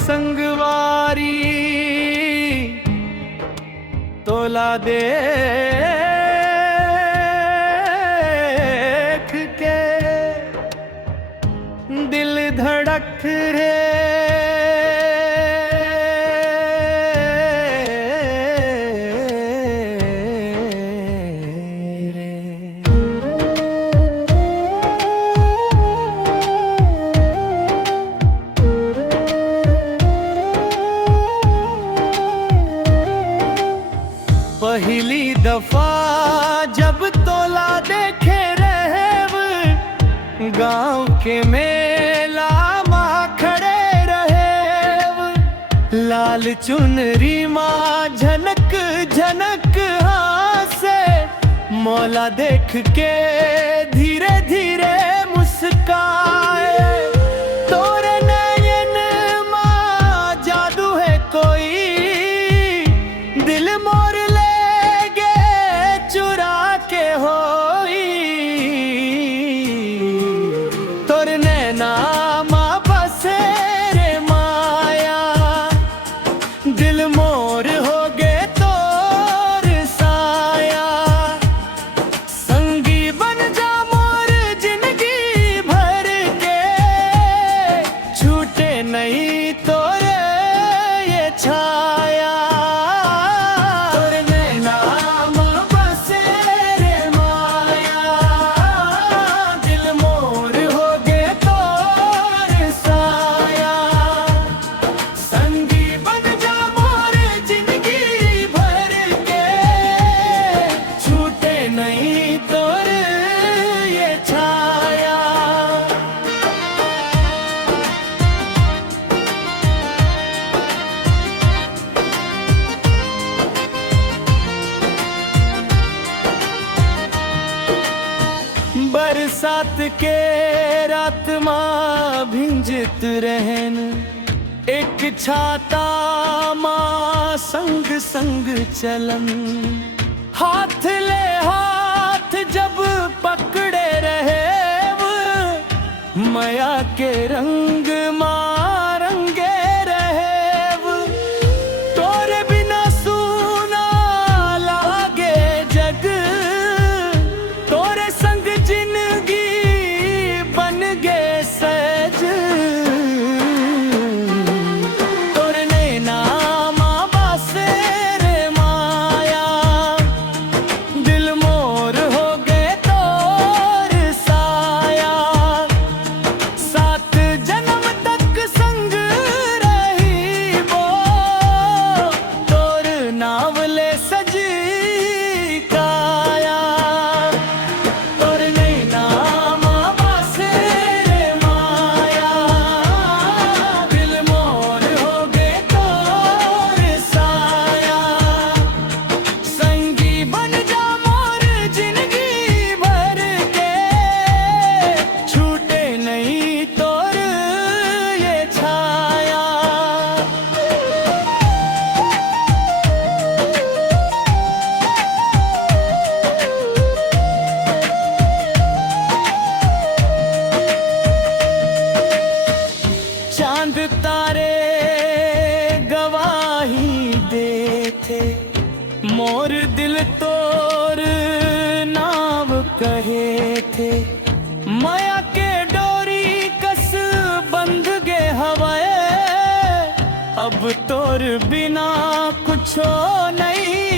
संगवारी तोला देख के दिल धड़क रे। पहली दफा जब तोला देखे रहेव गांव के मेला माँ खड़े रहेव। लाल चुनरी माँ झनक झनक हासे मौला देख के धीरे धीरे मुस्काए। तोरे नयन माँ जादू है कोई दिल मोर होई। तोर नैना माँ बसे रे माया दिल मोर हो गे तोर साया। संगी बन जा मोर जिंदगी भर के छूटे नहीं तोर ये छाया। बरसात के रात माँ भिंजत रहन एक छाता माँ संग संग चलन। हाथ ले हाथ जब पकड़े रहे माया के रंग माँ रंगे रहे। तोरे बिना सूना लागे जग तोरे संग जिंदगी बन गे सज। तोरे नैना माँ बसे रे माया दिल मोर हो गे तोर साया। सात जन्म तक संग रही वो तोर नावले सजी काया। तोर नैना माँ बसे रे माया दिल मोर हो गे तोर साया। संगी बन जा मोर जिंदगी भर के छूटे नहीं तोर ये छाया। चांद तारे गवाही देते मोर दिल तोर नाव कहे थे। माया के डोरी कस बंध गे हवाए अब तोर बिना कुछो नहीं